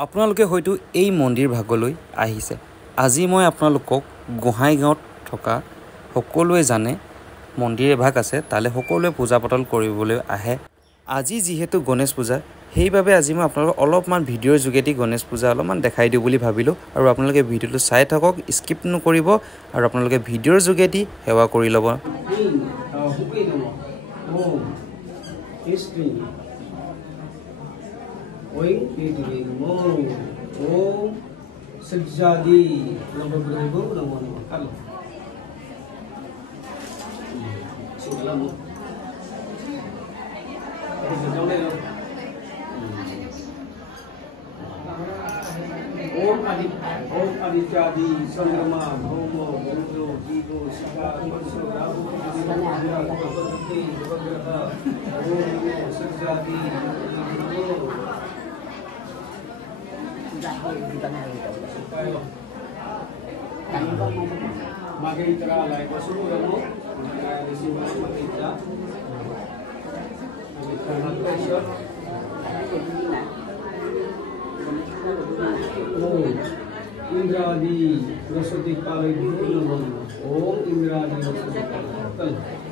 আপোনালোকে হয়তো এই মন্দিৰ ভাগলৈ আহিছে আজি মই আপোনালোকক গোহাইগাঁৱত থকা সকলোৱে জানে মন্দিৰ এভাগ আছে তালে সকলোৱে পূজা পাতল কৰিবলৈ আহে আজি যেহেতু গণেশ পূজা সেইবাবে আজি মই আপোনালোকক অলপমান ভিডিঅ'ৰ যোগেদি গণেশ পূজা অলপমান দেখাই দিও বুলি ভাবিলো আৰু আপোনালোকে ভিডিঅ'টো চাই থাকক স্কিপ নকৰিব আৰু আপোনালোকে ভিডিঅ'ৰ যোগেদি সেৱা কৰি ল'ব Oi, itu mau oh sejadi nombor berapa nombor kalau sudah mau Om adi jadi sangrama homo budo jigo sika manso rabu sejadi Magitra lai pasuru mo di sini magitra Indradi Rasati Palai Dulu Om Indradi Rasati Palai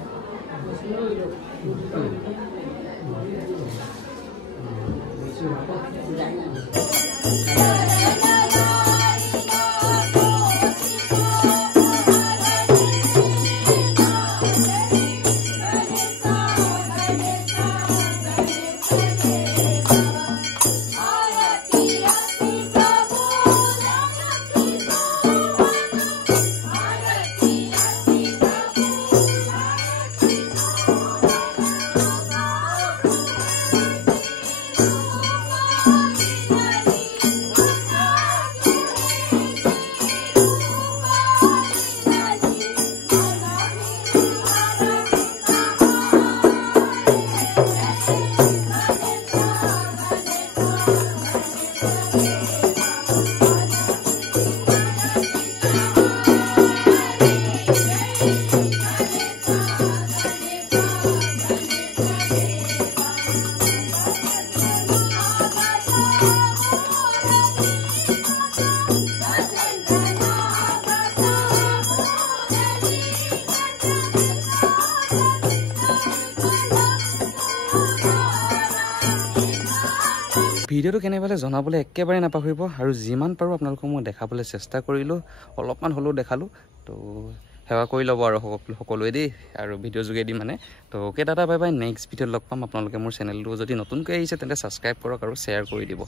ভিডিঅ'টো কেনেবালে জনাবলে একেবাৰে নাপাহৰিব আৰু যিমান পাৰো আপোনালোকক মই দেখাবলৈ চেষ্টা কৰিলো অলপমান হলেও দেখালো তো সেৱা কৰি ল'ব আৰু সকলোৱে দেই আৰু ভিডিঅ' যোগেদি মানে তো ওকে দাদা বাই বাই নেক্সট ভিডিঅ'ত লগ পাম আপোনালোকে মোৰ চেনেলটো যদি নতুনকৈ আহিছে তেন্তে ছাবস্ক্ৰাইব কৰক আৰু শ্বেয়াৰ কৰি দিব